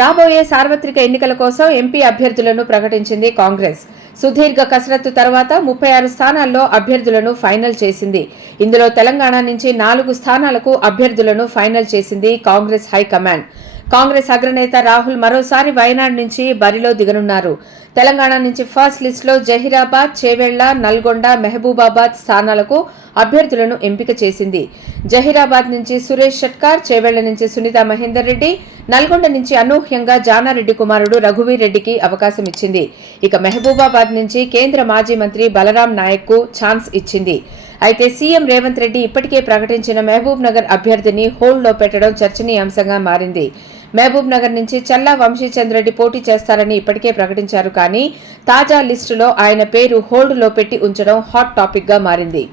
రాబోయే సార్వత్రిక ఎన్నికల కోసం ఎంపీ అభ్యర్థులను ప్రకటించింది కాంగ్రెస్. సుదీర్ఘ కసరత్తు తర్వాత 36 స్థానాల్లో అభ్యర్థులను ఫైనల్ చేసింది. ఇందులో తెలంగాణ నుంచి 4 స్థానాలకు అభ్యర్థులను ఫైనల్ చేసింది కాంగ్రెస్ హైకమాండ్. కాంగ్రెస్ అగ్రనేత రాహుల్ మరోసారి వయనాడ్ నుంచి బరిలో దిగనున్నారు. తెలంగాణ నుంచి ఫస్ట్ లిస్టులో జహీరాబాద్, చేవెళ్ల, నల్గొండ, మహబూబాబాద్ స్థానాలకు అభ్యర్థులను ఎంపిక చేసింది. జహీరాబాద్ నుంచి సురేష్ షట్కార్, చేవెళ్ల నుంచి సునీతా మహేందర్ రెడ్డి, నల్గొండ నుంచి అనూహ్యంగా జానారెడ్డి కుమారుడు రఘువీర్ రెడ్డికి అవకాశం ఇచ్చింది. ఇక మహబూబాబాద్ నుంచి కేంద్ర మాజీ మంత్రి బలరాం నాయక్ కు ఛాన్స్ ఇచ్చింది. అయితే సీఎం రేవంత్ రెడ్డి ఇప్పటికే ప్రకటించిన మహబూబ్ నగర్ అభ్యర్థిని హోల్డ్లో పెట్టడం చర్చనీయాంశంగా మారింది. మహబూబ్ నగర్ నుంచి చల్లా వంశీచంద్ రెడ్డి పోటీ చేస్తారని ఇప్పటికే ప్రకటించారు. కానీ తాజా లిస్టులో ఆయన పేరు హోల్డ్లో పెట్టి ఉంచడం హాట్ టాపిక్ గా మారింది.